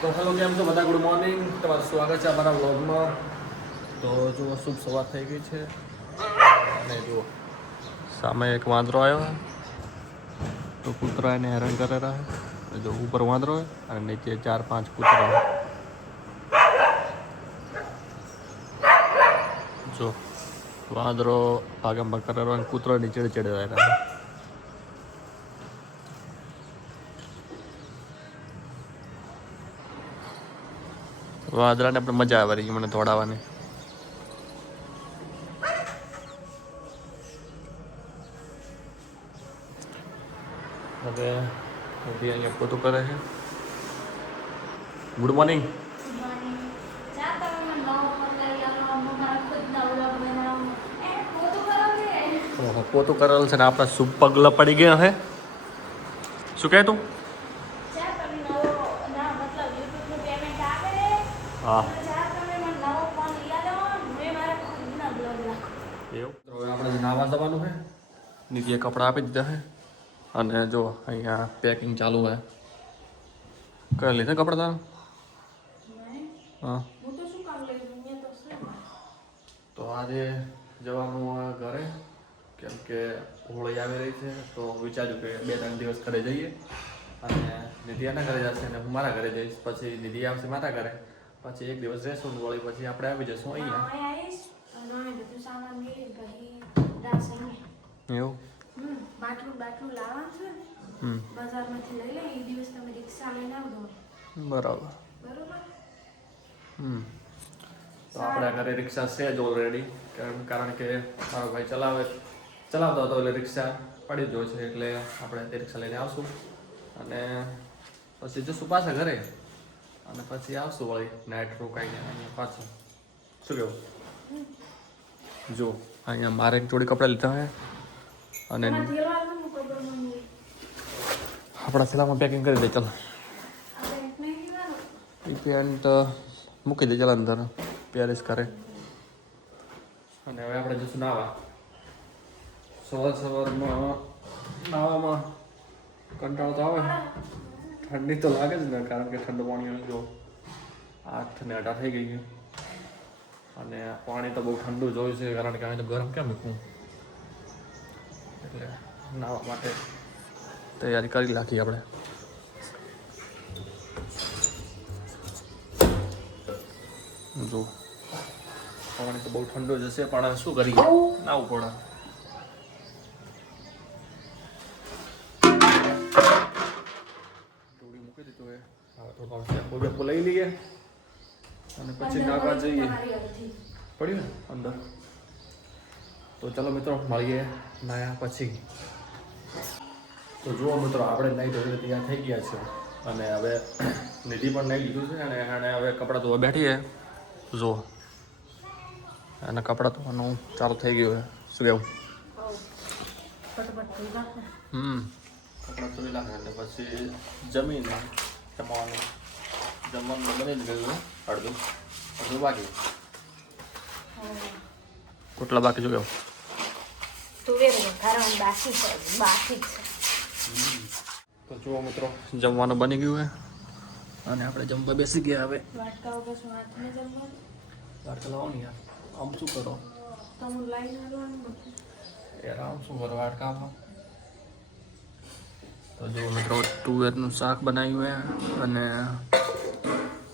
તો હેલો કેમ છો બધા, ગુડ મોર્નિંગ, તમારું સ્વાગત છે અમારા વ્લોગમાં. તો જુઓ શુભ સવાર થઈ ગઈ છે અને જુઓ સામે એક વાંદરો આવ્યો है તો કૂતરા એને હેરાન કરે रहा है. जो ऊपर वांदरो है और नीचे 4-5 कूतरा है. जो वांदरो भागम कर रहा है, कूतरो नीचे चढ़े रहा है. વાદળાને આપણે મજા આવે રહી મને દોડાવવાની. હવે મોદી અહીંયા પોતું કરે છે. Good morning. ઓહો, પોતું કરેલ છે ને આપણા શુભ પગલા પડી ગયા હે. શું કહે તું? હા એવું. હવે આપણે નાવા જવાનું છે. નીચે કપડાં આપી દીધા છે અને જો અહીંયા પેકિંગ ચાલુ છે. કઈ લીધા કપડાં તારા? હા તો આજે જવાનું ઘરે, કેમ કે હોળી આવી રહી છે તો વિચાર્યું કે 2-3 દિવસ ઘરે જઈએ અને નિધિયાના ઘરે જશે અને હું મારા ઘરે જઈશ. પછી નિધિ આવશે મારા ઘરે, પછી 1 દિવસ રહેશું વળી પછી આપણે આવી જશું અહીંયા. એવું બાટલું લાવવાનું છે ને બજારમાંથી લઈ લે. એ દિવસ તમે રિક્ષા લઈને આવજો. બરાબર. બરોબર. તો આપણા ઘરે રિક્ષા છે જ ઓલરેડી, કારણ કે મારો ભાઈ ચલાવતો હતો એટલે રિક્ષા પડી જ છે, એટલે આપણે તે રિક્ષા લઈને આવશું અને પછી જશું પાછા ઘરે અને પછી આવશું વળી નાઇટ રોકાઈને અહીંયા પાછું. શું કહેવું? જો અહીંયા મારે એક જોડી કપડાં લીધા હોય અને આપણા થેલામાં પેકિંગ કરી દે. ચાલો એ પેન્ટ મૂકી દે ચાલ અંદર, પહેરીશ કરે. અને હવે આપણે જશું નાવા. સવારમાં નાવામાં કંટાળો તો આવે, ઠંડી તો લાગે જ ને, કારણ કે ઠંડુ પાણી જો 8 ને 18 થઈ ગઈ અને પાણી તો બહુ ઠંડુ જોયું છે, કારણ કે અહીં તો ગરમ કેમ મૂકવું, એટલે નાવા માટે તૈયારી કરી નાખી આપણે. જો પાણી તો બહુ ઠંડુ જ હશે પણ શું કરીએ, નાવું પડે. થોડી મૂકી દીધું હવે થોડું શેમ્પુ લઈ લઈએ અને પછી નાવા જઈએ. પડ્યું ને અંદર. તો ચલો મિત્રો મળીએ નાયા પછી. તો જુઓ મિત્રો આપણે નાઈ ધોઈને તૈયાર થઈ ગયા છે અને હવે નિધિ પણ નાઈ લીધું છે અને એને હવે કપડાં ધોવા બેઠી છે. જુઓ એને કપડાં ધોવાનું ચાલુ થઈ ગયું છે. શું કહેવું? કપડાં ધોઈ નાખે એટલે પછી જમીને જમવાનું બની ગયું અડધું બાકી. કેટલા બાકી? શું કહેવું? તો જુઓ મિત્રો જમવાનું બની ગયું છે અને આપણે જમવા બેસી ગયા. હવે વાટકા લાવવાની યાર, આમ શું કરો યાર, આમ શું કરો વાટકામાં. તો જુઓ મિત્રો તુવેરનું શાક બનાવ્યું છે અને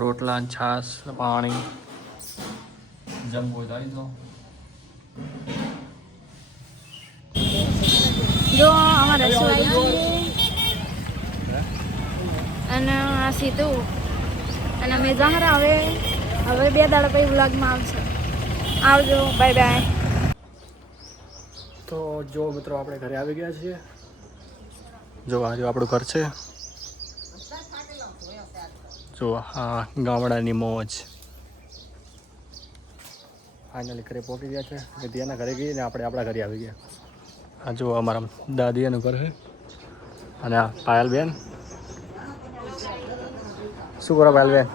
રોટલા, છાશ, પાણી. જમવું આવી દો. જો અમારે રસોઈ અને આ સીધું અને અમે જહરા હવે 2 દાડા પછી વ્લોગમાં આવશે. આવજો, બાય બાય. તો જો મિત્રો આપણે ઘરે આવી ગયા છીએ. જો આજે આપણું ઘર છે. જો હા, ગામડાની મોજ. ફાઇનલી ઘરે પહોંચી ગયા છે. વિદ્યાના ઘરે ગઈ ને આપણે આપણા ઘરે આવી ગયા. આ જો અમારા દાદીનું ઘર છે અને આ પાયલબેન. શું કરો પાયલબેન?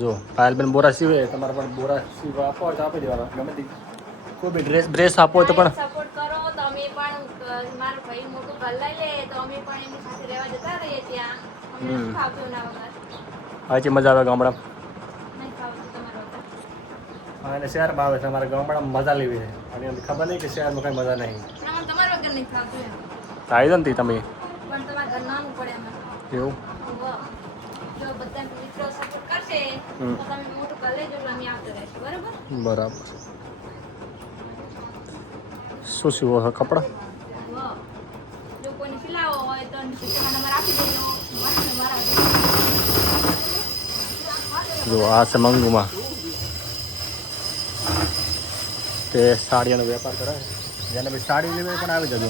જો પાયલબેન બોરા સીવે. તમારે પણ બોરા સીવવા આપો હોય તો આપી દેવાના. ગમે તે કોઈ બી ડ્રેસ આપો હોય તો પણ સપોર્ટ કરો. તમે પણ મારું ભાઈ મોટું ઘર લઈ લે તો અમે પણ એમની સાથે રહેવા જતા રહીએ ત્યાં. અમને નથી ખાવતું એના વગર. આજે મજા આવે ગામડામાં. નહીં ખાવતું તમારા વગર. અને શહેરમાં આવે છે અમારે ગામડામાં મજા લેવી છે અને અમને ખબર નહીં કે શહેરમાં કંઈ મજા નહીં. પણ અમને તમારા વગર નહીં ખાવતું એમ. આવી જાવ ને તમે પણ તમારા ઘર નાનું પડે એમ. એવું વાહ. જો બધા મિત્રો સપોર્ટ કરશે હમ. તો તમે મોટું કરી લેજો એટલે અમે આવતા રહીશું બરાબર. બરાબર. શું સીવો છે કપડાં? વાહ. જો કોઈને સિલાવો હોય તો તમારા નંબર આપી દેજો. મારા જો આ છે મંગુમાં તે સાડીઓનો વેપાર કરે છે. જેને ભાઈ સાડી લેવી પણ આવી જજો.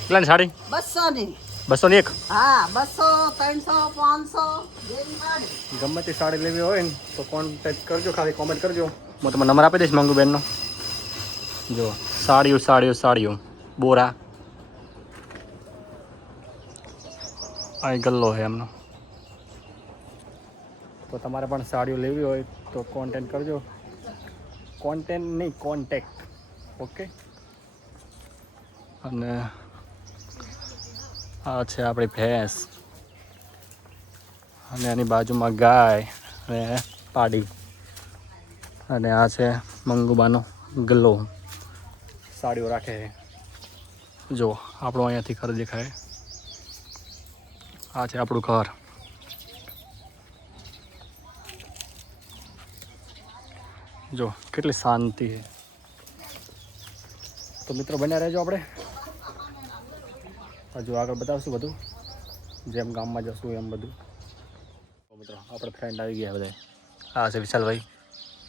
કેટલાની સાડી? 200 ની. 200 ની એક? હા 200 300 500 જેવી સાડી. ગમે તે સાડી લેવી હોય ને તો કોન્ટેક્ટ કરજો, ખાલી કોમેન્ટ કરજો. હું તમને નંબર આપી દઈશ મંગુબેનનો. જો સાડીઓ સાડીઓ સાડીઓ બોરા આ ગલ્લો છે એમનો. તો તમારે પણ સાડીઓ લેવી હોય તો કોન્ટેક્ટ કરજો. કોન્ટેક્ટ નહીં કોન્ટેક્ટ. ઓકે. અને આ છે આપણી ભેંસ અને એની બાજુમાં ગાય અને પાડી અને આ છે મંગુબાનો ગલ્લો. સાડીઓ રાખે છે. જો આપણું અહીંયાથી ઘર દેખાય. આ છે આપણું ઘર. જો કેટલી શાંતિ છે. તો મિત્રો બન્યા રહેજો. આપણે હજુ આગળ બતાવશું બધું જેમ ગામમાં જશું એમ બધું. તો મિત્રો આપણે ફ્રેન્ડ આવી ગયા બધા. આ છે વિશાલભાઈ,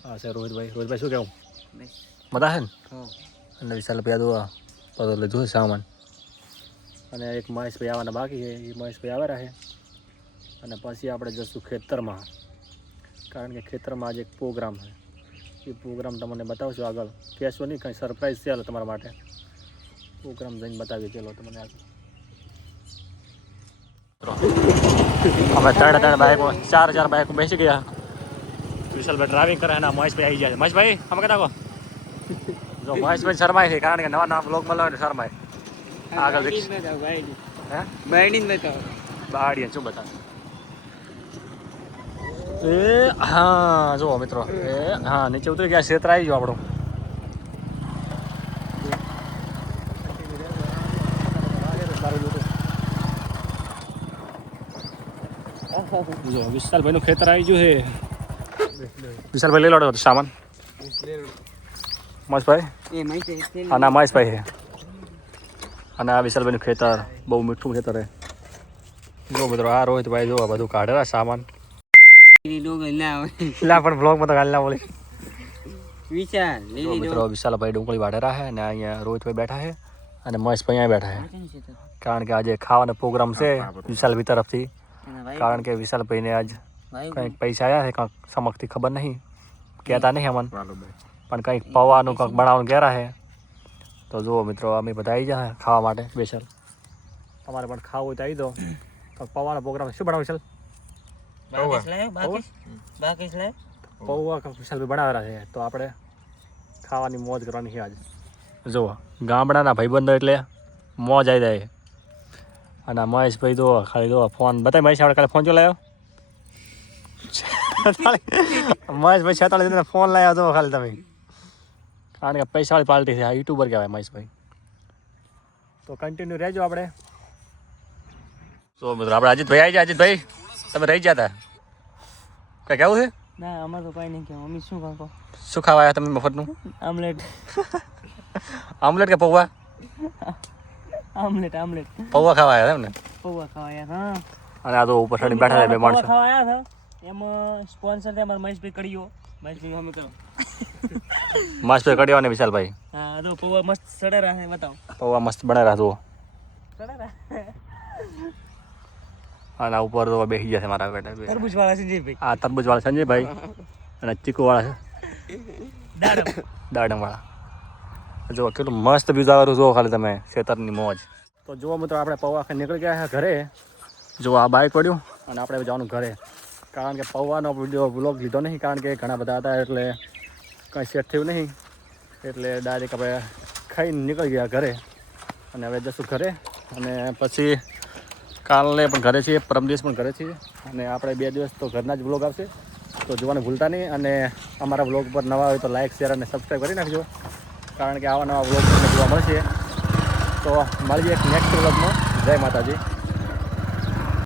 આ છે રોહિતભાઈ. રોહિતભાઈ શું કહેવું? બધા છે ને? અને વિશાલભાઈ આ તો લીધું છે સામાન. અને એક મહેશભાઈ આવવાના બાકી છે. એ મહેશભાઈ આવ્યા છે. અને પછી આપણે જશું ખેતરમાં, કારણ કે ખેતરમાં આજે એક પ્રોગ્રામ છે. એ પ્રોગ્રામ તમને બતાવશું આગળ. કહેશો નહીં, કંઈ સરપ્રાઈઝ છે તમારા માટે. પ્રોગ્રામ જઈને બતાવી ચાલો તમને આગળ. અમે 3 બાઈકો 4 બાઈકો બેસી ગયા. વિશાલભાઈ ડ્રાઇવિંગ કરે અને મહેશભાઈ આવી જાય. મહેશભાઈ અમે કહેતા કહો. જો મહેશભાઈ શરમાય છે કારણ કે નવા બ્લોગ મળે ને શરમાય. આગળ બાડી શું બતાવે એ? હા જુઓ મિત્રો, એ હા નીચે ઉતરી ગયા. ક્ષેત્ર આવી ગયો આપણું. જો વિશાલભાઈનું ખેતર આવી ગયું છે. વિશાલભાઈ લઈ લો સામાન. મહેશભાઈ હા ના મહેશભાઈ છે. અને આ વિશાલભાઈનું ખેતર બહુ મીઠું ખેતર છે. જો મિત્રો આ રોહિતભાઈ જો બધું કાઢેલા સામાન. પણ બ્લોગમાં તો ગાલી ના બોલી. મિત્રો વિશાલભાઈ ડુંગળી વાઢેરા છે અને અહીંયા રોહિતભાઈ બેઠા છે અને મહેશભાઈ અહીંયા બેઠા છે. કારણ કે આજે ખાવાનો પ્રોગ્રામ છે વિશાલભાઈ તરફથી. કારણ કે વિશાલભાઈને આજ કંઈક પૈસા આવ્યા છે કંઈક સમક્ષથી ખબર નહીં, કહેતા નહીં અમને, પણ કંઈક પૌવાનું કંઈક બનાવવાનું કહેરા છે. તો જુઓ મિત્રો અમે બધા આવી જાય ખાવા માટે સ્પેશિયલ. તમારે પણ ખાવું હોય તો આવી દો. કંઈક પૌવાનો પ્રોગ્રામ શું બનાવું વિશાલ? પૌવા વિશાલભાઈ બનાવેલા છે. તો આપણે ખાવાની મોજ કરવાની છે આજે. જુઓ ગામડાના ભાઈબંધો એટલે મોજ આવી જાય. અને મહેશભાઈ જો ખાલી જો ફોન બતાવી. મહેશ આપણે કાલે ફોન ચલાવ્યો. મહેશભાઈ 46 ફોન લાવ્યા તો ખાલી તમે. કારણ કે પૈસાવાળી પાર્ટી છે. આ યુટ્યુબર કહેવાય મહેશભાઈ. તો કન્ટિન્યુ રહેજો આપણે. તો મિત્રો આપણે અજીતભાઈ આવી જાય. અજીતભાઈ તમે રહી ગયા હતા, કઈ કેવું છે? ના અમાર તો કઈ નહીં કેવું. અમે શું કહો? શું ખાવા આવ્યા તમે મફતનું? આમલેટ. આમલેટ કે પૌવા? આમલેટ. પૌવા ખાવા આવ્યા એમ ને? પૌવા ખાવા. હા. અને આ તો ઉપર ચડી બેઠા છે બે માણસો. ખાવા આવ્યા હતા. એમાં સ્પોન્સર છે અમારા મહેશભાઈ કડીયો. મહેશભાઈ અમે કરો. મસ્ત કડ્યો ને વિશાલભાઈ. હા તો પૌવા મસ્ત સડેરા છે. બતાવો. પૌવા મસ્ત બનાવ્યા જુઓ. સડેરા. અને ઉપર તો બેસી ગયા છે મારા બેટા. તરબૂચ વાળા સંજયભાઈ. આ તરબૂચ વાળા સંજયભાઈ અને ચીકુ વાળા છે દાડમ વાળા. જો કેટલું મસ્ત વ્યૂઝ આવેલું જુઓ ખાલી તમે ખેતરની મોજ. તો જુઓ મિત્રો આપણે પૌવા ખાઈ નીકળી ગયા છે ઘરે. જો આ બાઇક પડ્યું અને આપણે જવાનું ઘરે. કારણ કે પૌવાનો વિડીયો વ્લોગ લીધો નહીં કારણ કે ઘણા બધા હતા એટલે કંઈ સેટ થયું નહીં. એટલે ડાયરેક્ટ આપણે ખાઈને નીકળી ગયા ઘરે. અને હવે જશું ઘરે અને પછી કાલે પણ ઘરે છીએ, પરમ દિવસ પણ ઘરે છીએ અને આપણે 2 દિવસ તો ઘરના જ વ્લોગ આવશે, તો જોવાનું ભૂલતા નહીં. અને અમારા વ્લોગ પર નવા હોય તો લાઇક, શેર અને સબસ્ક્રાઈબ કરી નાખજો, કારણ કે આવા નવા વ્લોગ તમને જોવા મળશે. તો મળીએ એક નેક્સ્ટ વ્લોગમાં. જય માતાજી.